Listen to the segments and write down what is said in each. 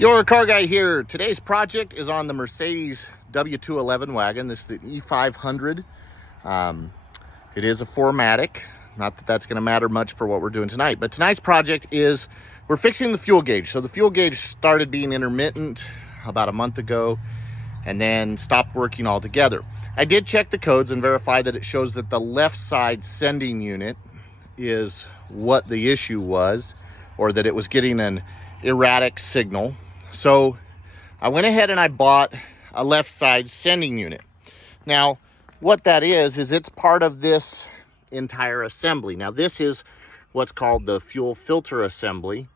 Your car guy here. Today's project is on the Mercedes W211 wagon. This is the E500. It is a 4MATIC. Not that that's going to matter much for what we're doing tonight, but tonight's project is we're fixing the fuel gauge. So the fuel gauge started being intermittent about a month ago and then stopped working altogether. I did check the codes and verify that it shows that the left side sending unit is what the issue was, or that it was getting an erratic signal. So I went ahead and I bought a left side sending unit. Now, what that is it's part of this entire assembly. Now, this is what's called the fuel filter assembly.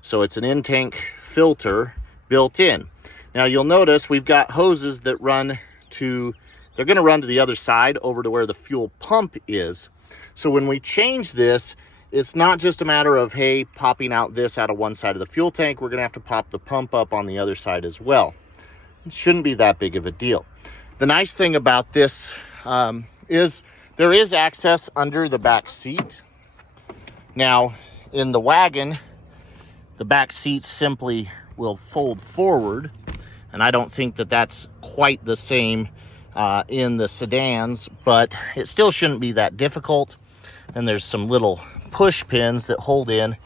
So it's an in-tank filter built in. Now, you'll notice we've got hoses that run to, they're going to run to the other side over to where the fuel pump is. So when we change this, it's not just a matter of, hey, popping out this out of one side of the fuel tank. We're going to have to pop the pump up on the other side as well. It shouldn't be that big of a deal. The nice thing about this is there is access under the back seat. Now, in the wagon, the back seat simply will fold forward, and I don't think that that's quite the same in the sedans, but it still shouldn't be that difficult. And there's some little push pins that hold in,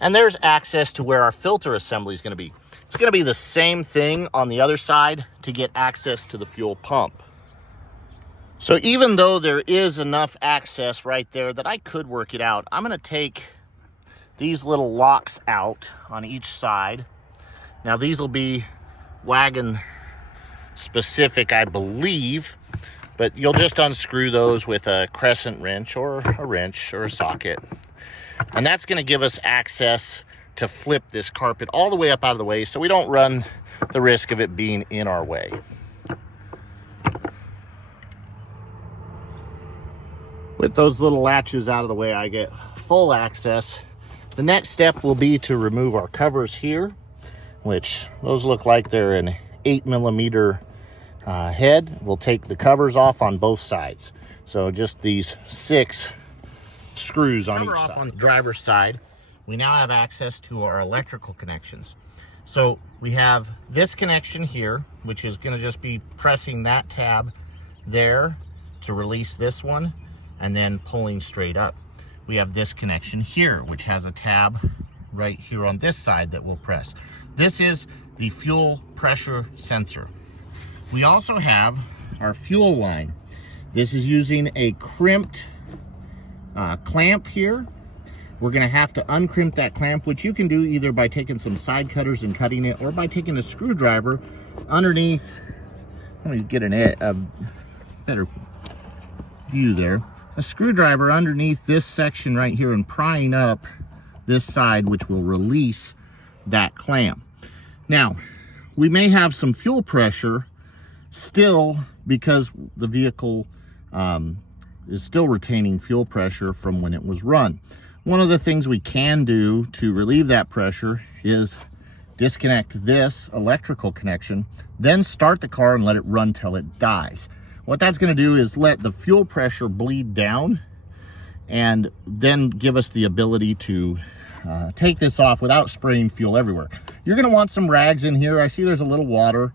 and there's access to where our filter assembly is going to be. It's going to be the same thing on the other side to get access to the fuel pump. So even though there is enough access right there that I could work it out, I'm going to take these little locks out on each side. Now, these will be wagon specific, I believe, but you'll just unscrew those with a crescent wrench or a socket. And that's going to give us access to flip this carpet all the way up out of the way so we don't run the risk of it being in our way. With those little latches out of the way, I get full access. The next step will be to remove our covers here, which those look like they're an 8mm head. We'll take the covers off on both sides. So just these 6 screws on each side. On the driver's side, we now have access to our electrical connections. So we have this connection here, which is going to just be pressing that tab there to release this one and then pulling straight up. We have this connection here, which has a tab right here on this side that we'll press. This is the fuel pressure sensor. We also have our fuel line. This is using a crimped clamp here. We're going to have to uncrimp that clamp, which you can do either by taking some side cutters and cutting it, or by taking a screwdriver underneath. Let me get a better view there. A screwdriver underneath this section right here and prying up this side, which will release that clamp. Now, we may have some fuel pressure still because the vehicle is still retaining fuel pressure from when it was run. One of the things we can do to relieve that pressure is disconnect this electrical connection, then start the car and let it run till it dies. What that's going to do is let the fuel pressure bleed down and then give us the ability to take this off without spraying fuel everywhere. You're going to want some rags in here. I see there's a little water.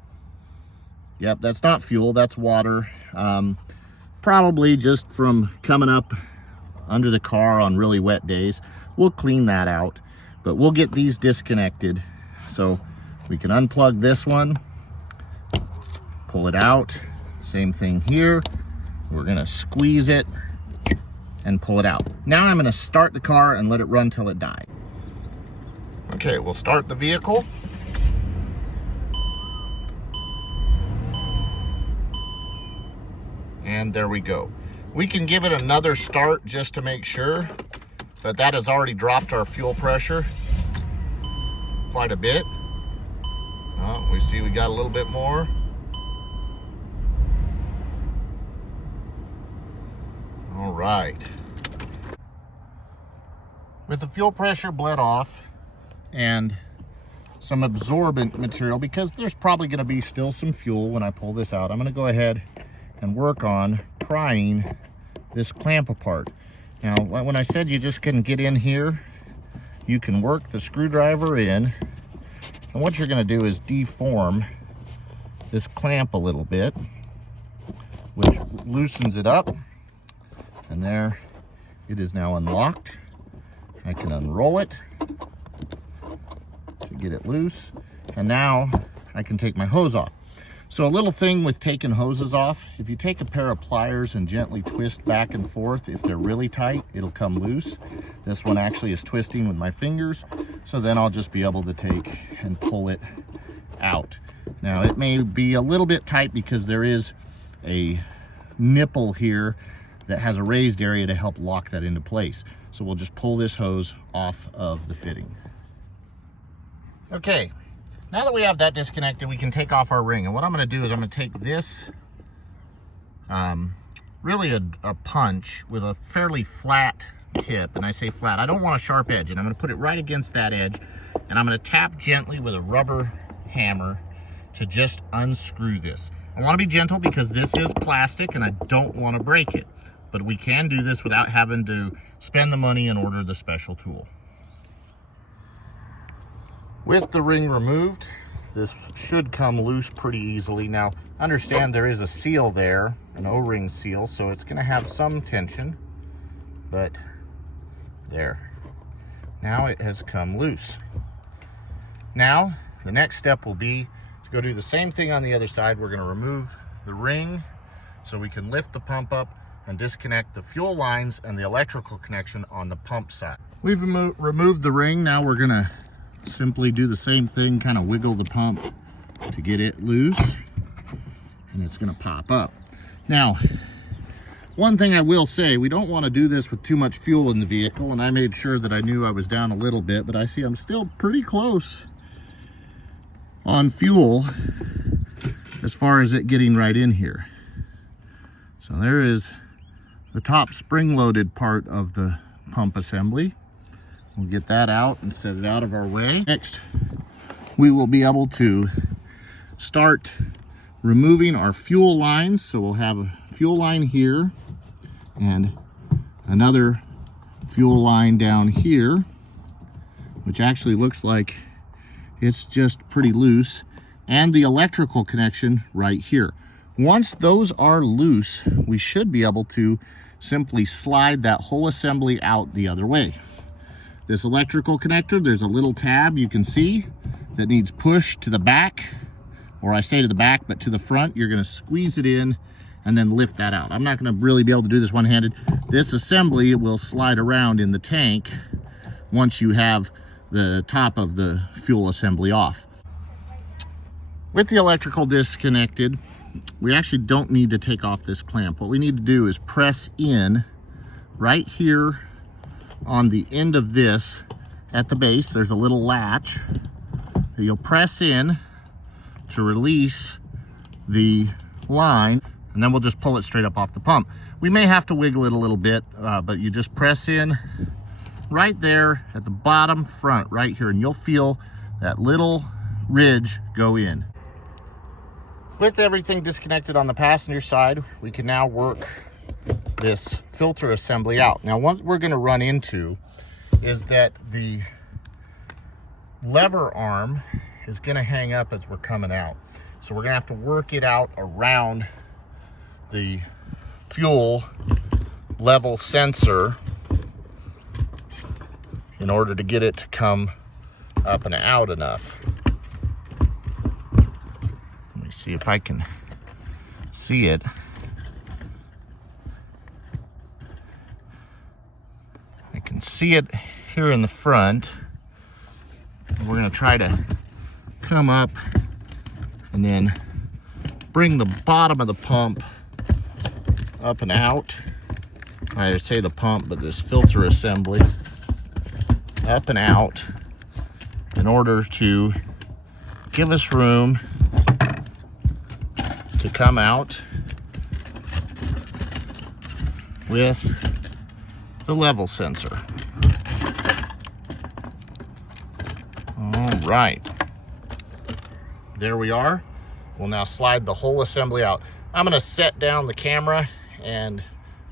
Yep, that's not fuel, that's water. Probably just from coming up under the car on really wet days. We'll clean that out, but we'll get these disconnected. So we can unplug this one, pull it out. Same thing here. We're gonna squeeze it and pull it out. Now I'm gonna start the car and let it run till it dies. Okay, we'll start the vehicle. And there we go. We can give it another start just to make sure, but that has already dropped our fuel pressure quite a bit. Oh, we see we got a little bit more. All right. With the fuel pressure bled off and some absorbent material, because there's probably going to be still some fuel when I pull this out, I'm going to go ahead and work on prying this clamp apart. Now, when I said you just couldn't get in here, you can work the screwdriver in And what you're going to do is deform this clamp a little bit, which loosens it up. And there it is now unlocked. I can unroll it to get it loose. And now I can take my hose off. So a little thing with taking hoses off, if you take a pair of pliers and gently twist back and forth, if they're really tight, it'll come loose. This one actually is twisting with my fingers, so then I'll just be able to take and pull it out. Now it may be a little bit tight because there is a nipple here that has a raised area to help lock that into place. So we'll just pull this hose off of the fitting. Okay. Now that we have that disconnected, we can take off our ring. And what I'm going to do is I'm going to take this, really a punch with a fairly flat tip. And I say flat, I don't want a sharp edge. And I'm going to put it right against that edge. And I'm going to tap gently with a rubber hammer to just unscrew this. I want to be gentle because this is plastic and I don't want to break it. But we can do this without having to spend the money and order the special tool. With the ring removed, this should come loose pretty easily. Now, understand there is a seal there, an O-ring seal, so it's going to have some tension, but there. Now it has come loose. Now, the next step will be to go do the same thing on the other side. We're going to remove the ring so we can lift the pump up and disconnect the fuel lines and the electrical connection on the pump side. We've removed the ring. Now we're going to simply do the same thing, kind of wiggle the pump to get it loose, and it's going to pop up. Now, one thing I will say, we don't want to do this with too much fuel in the vehicle, and I made sure that I knew I was down a little bit, but I see I'm still pretty close on fuel as far as it getting right in here. So there is the top spring-loaded part of the pump assembly. We'll get that out and set it out of our way. Next, we will be able to start removing our fuel lines. So we'll have a fuel line here and another fuel line down here, which actually looks like it's just pretty loose, and the electrical connection right here. Once those are loose, we should be able to simply slide that whole assembly out the other way. This electrical connector, there's a little tab you can see that needs push to the back, or I say to the back, but to the front. You're going to squeeze it in and then lift that out. I'm not going to really be able to do this one-handed. This assembly will slide around in the tank once you have the top of the fuel assembly off. With the electrical disconnected, we actually don't need to take off this clamp. What we need to do is press in right here on the end of this. At the base, there's a little latch that you'll press in to release the line, and then we'll just pull it straight up off the pump. We may have to wiggle it a little bit, but you just press in right there at the bottom front right here, and you'll feel that little ridge go in. With everything disconnected on the passenger side, we can now work this filter assembly out. Now, what we're going to run into is that the lever arm is going to hang up as we're coming out. So we're going to have to work it out around the fuel level sensor in order to get it to come up and out enough. Let me see if I can see it. I can see it here in the front. We're going to try to come up and then bring the bottom of the pump up and out. I say the pump, but this filter assembly up and out in order to give us room to come out with the level sensor. All right, there we are. We'll now slide the whole assembly out. I'm going to set down the camera and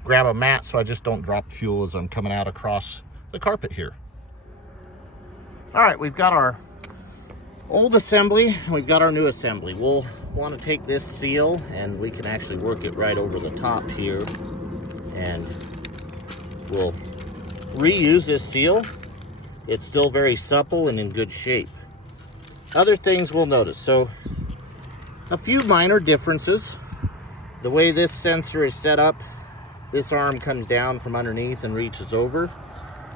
grab a mat so I just don't drop fuel as I'm coming out across the carpet here. All right, we've got our old assembly, we've got our new assembly. We'll want to take this seal and we can actually work it right over the top here, and we'll reuse this seal. It's still very supple and in good shape. Other things we'll notice, so a few minor differences. The way this sensor is set up, this arm comes down from underneath and reaches over.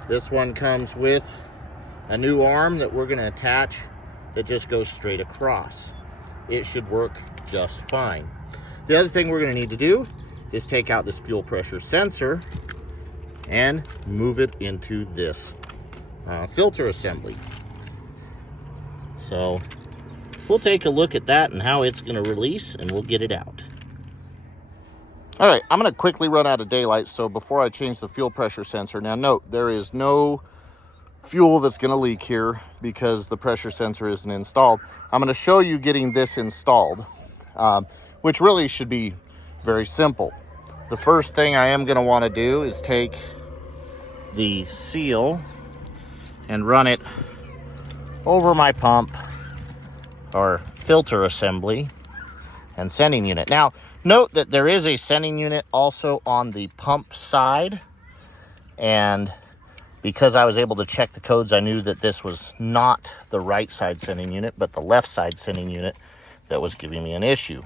This one comes with a new arm that we're going to attach that just goes straight across. It should work just fine. The other thing we're going to need to do is take out this fuel pressure sensor and move it into this filter assembly. So we'll take a look at that and how it's going to release, and we'll get it out. All right, I'm going to quickly run out of daylight, so before I change the fuel pressure sensor, now note, there is no fuel that's going to leak here because the pressure sensor isn't installed. I'm going to show you getting this installed, which really should be very simple. The first thing I am going to want to do is take the seal and run it over my pump or filter assembly and sending unit. Now, note that there is a sending unit also on the pump side, and because I was able to check the codes, I knew that this was not the right side sending unit, but the left side sending unit that was giving me an issue.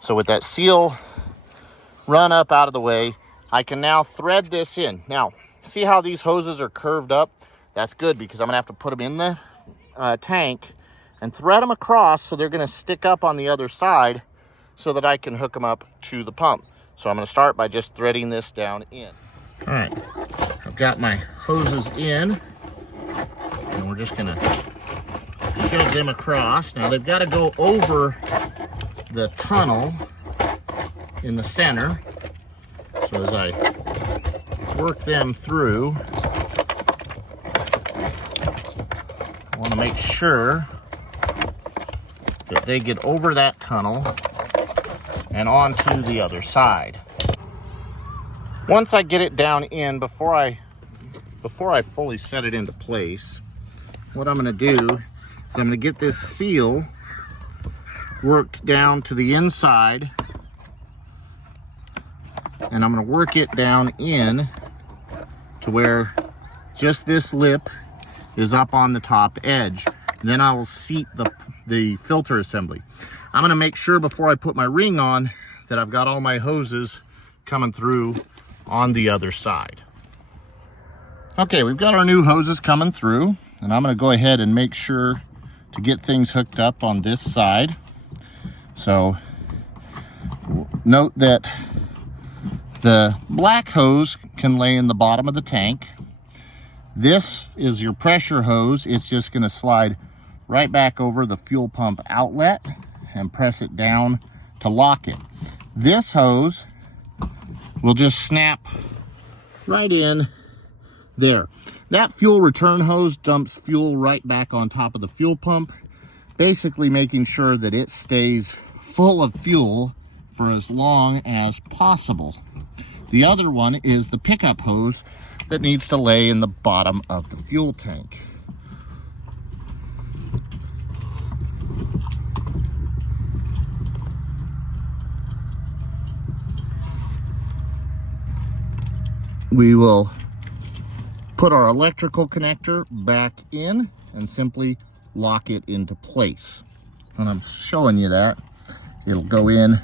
So with that seal run up out of the way, I can now thread this in. Now, see how these hoses are curved up? That's good, because I'm gonna have to put them in the tank and thread them across so they're gonna stick up on the other side so that I can hook them up to the pump. So I'm gonna start by just threading this down in. All right, I've got my hoses in, and we're just gonna shove them across. Now they've gotta go over the tunnel in the center. So as I work them through, I wanna make sure that they get over that tunnel and onto the other side. Once I get it down in, before I fully set it into place, what I'm gonna do is I'm gonna get this seal worked down to the inside, and I'm gonna work it down in to where just this lip is up on the top edge. Then I will seat the filter assembly. I'm gonna make sure before I put my ring on that I've got all my hoses coming through on the other side. Okay, we've got our new hoses coming through, and I'm gonna go ahead and make sure to get things hooked up on this side. So note that the black hose can lay in the bottom of the tank. This is your pressure hose. It's just gonna slide right back over the fuel pump outlet and press it down to lock it. This hose will just snap right in there. That fuel return hose dumps fuel right back on top of the fuel pump, basically making sure that it stays full of fuel for as long as possible. The other one is the pickup hose that needs to lay in the bottom of the fuel tank. We will put our electrical connector back in and simply lock it into place. When I'm showing you that, it'll go in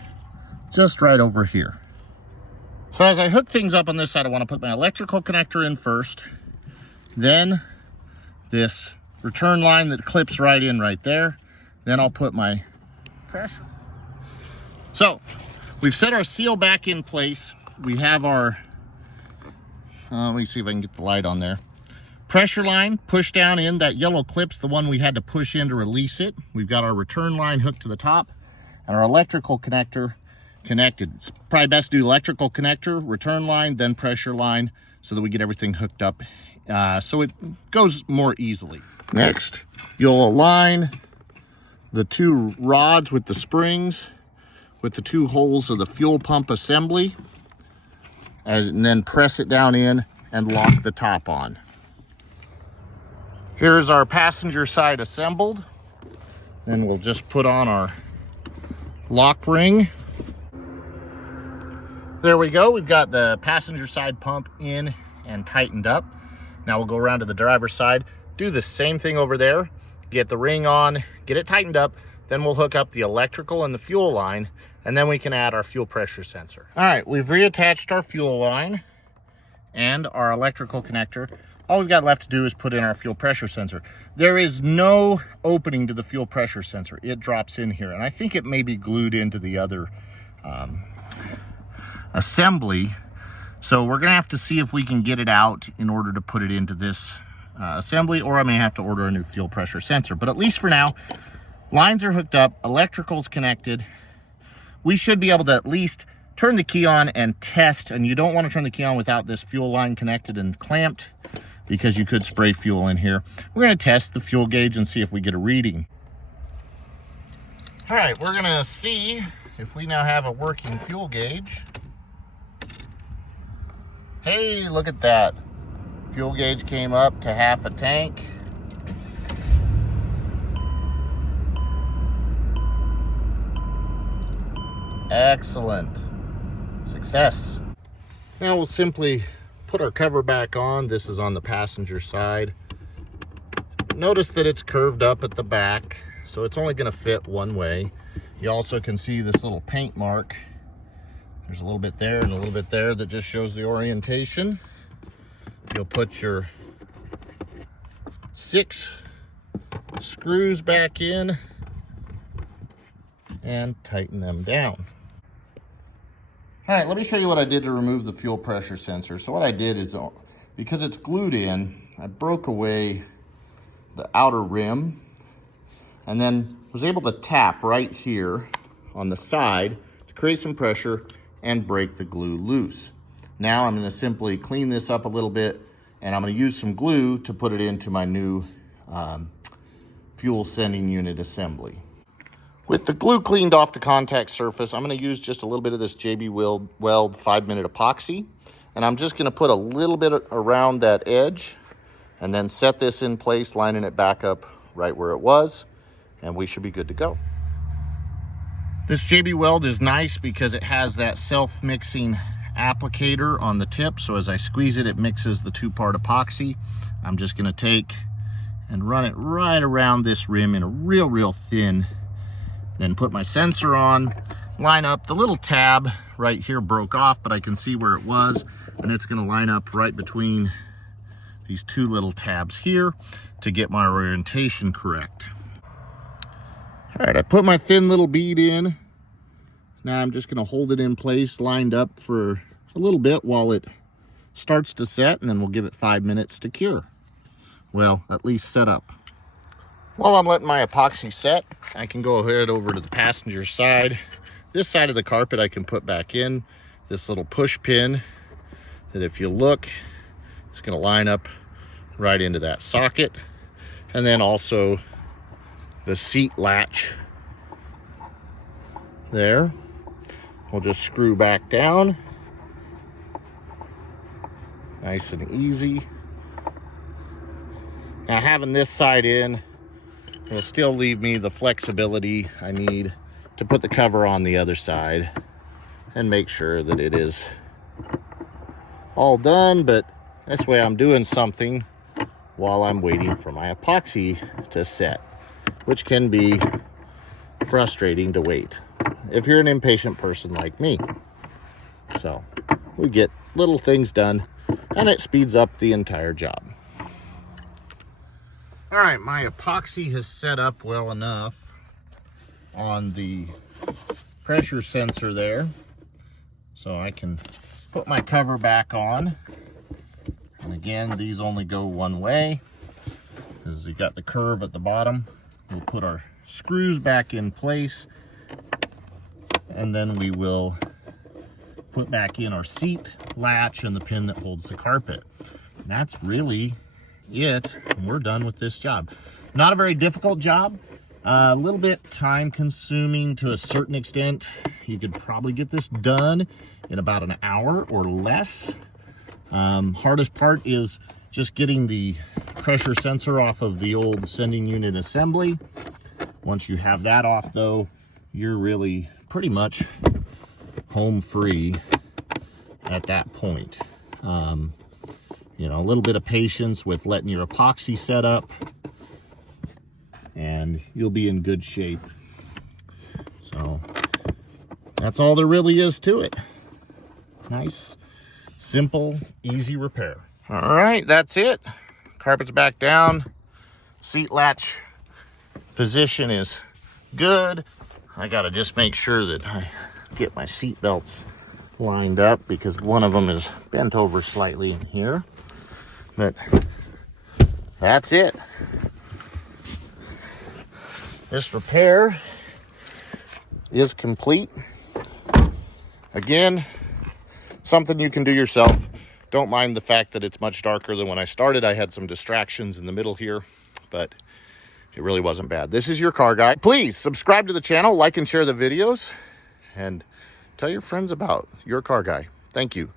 just right over here. So as I hook things up on this side, I want to put my electrical connector in first, then this return line that clips right in right there. Then I'll put my pressure. So we've set our seal back in place. We have our let me see if I can get the light on there. Pressure line pushed down in. That yellow clip's the one we had to push in to release it. We've got our return line hooked to the top and our electrical connector connected. It's probably best to do electrical connector, return line, then pressure line, so that we get everything hooked up so it goes more easily. Next, you'll align the two rods with the springs with the two holes of the fuel pump assembly, and then press it down in and lock the top on. Here's our passenger side assembled. Then we'll just put on our lock ring. There we go. We've got the passenger side pump in and tightened up. Now we'll go around to the driver's side, do the same thing over there, get the ring on, get it tightened up, then we'll hook up the electrical and the fuel line, and then we can add our fuel pressure sensor. All right, we've reattached our fuel line and our electrical connector. All we've got left to do is put in our fuel pressure sensor. There is no opening to the fuel pressure sensor. It drops in here, and I think it may be glued into the other assembly. So we're gonna have to see if we can get it out in order to put it into this assembly, or I may have to order a new fuel pressure sensor. But at least for now, lines are hooked up, electrical's connected. We should be able to at least turn the key on and test, and you don't want to turn the key on without this fuel line connected and clamped, because you could spray fuel in here. We're gonna test the fuel gauge and see if we get a reading. All right, we're gonna see if we now have a working fuel gauge. Hey, look at that. Fuel gauge came up to half a tank. Excellent. Success. Now we'll simply put our cover back on. This is on the passenger side. Notice that it's curved up at the back, so it's only going to fit one way. You also can see this little paint mark. There's a little bit there and a little bit there that just shows the orientation. You'll put your 6 screws back in and tighten them down. All right, let me show you what I did to remove the fuel pressure sensor. So what I did is, because it's glued in, I broke away the outer rim and then was able to tap right here on the side to create some pressure and break the glue loose. Now I'm gonna simply clean this up a little bit, and I'm gonna use some glue to put it into my new fuel sending unit assembly. With the glue cleaned off the contact surface, I'm gonna use just a little bit of this JB Weld 5-minute epoxy, and I'm just gonna put a little bit around that edge and then set this in place, lining it back up right where it was, and we should be good to go. This JB Weld is nice because it has that self-mixing applicator on the tip, so as I squeeze it, it mixes the 2-part epoxy. I'm just gonna take and run it right around this rim in a real thin, then put my sensor on, line up. The little tab right here broke off, but I can see where it was, and it's gonna line up right between these 2 little tabs here to get my orientation correct. All right, I put my thin little bead in. Now I'm just gonna hold it in place, lined up for a little bit while it starts to set, and then we'll give it 5 minutes to cure. Well, at least set up. While I'm letting my epoxy set, I can go ahead over to the passenger side. This side of the carpet I can put back in this little push pin that, if you look, it's gonna line up right into that socket. And then also the seat latch there. We'll just screw back down. Nice and easy. Now, having this side in will still leave me the flexibility I need to put the cover on the other side and make sure that it is all done, but this way I'm doing something while I'm waiting for my epoxy to set, which can be frustrating to wait if you're an impatient person like me. So we get little things done, and it speeds up the entire job. All right, my epoxy has set up well enough on the pressure sensor there, so I can put my cover back on. And again, these only go one way, because you got the curve at the bottom. We'll put our screws back in place, and then we will put back in our seat latch and the pin that holds the carpet. And that's really it, and we're done with this job. Not a very difficult job, a little bit time consuming to a certain extent. You could probably get this done in about an hour or less. Hardest part is just getting the pressure sensor off of the old sending unit assembly, Once you have that off though, you're really pretty much home free at that point. You know, a little bit of patience with letting your epoxy set up, and you'll be in good shape. So that's all there really is to it. Nice, simple, easy repair. All right, that's it. Carpet's back down. Seat latch position is good. I gotta just make sure that I get my seat belts lined up because one of them is bent over slightly in here. But that's it. This repair is complete. Again, something you can do yourself. Don't mind the fact that it's much darker than when I started. I had some distractions in the middle here, but it really wasn't bad. This is your car guy. Please subscribe to the channel, like and share the videos, and tell your friends about your car guy. Thank you.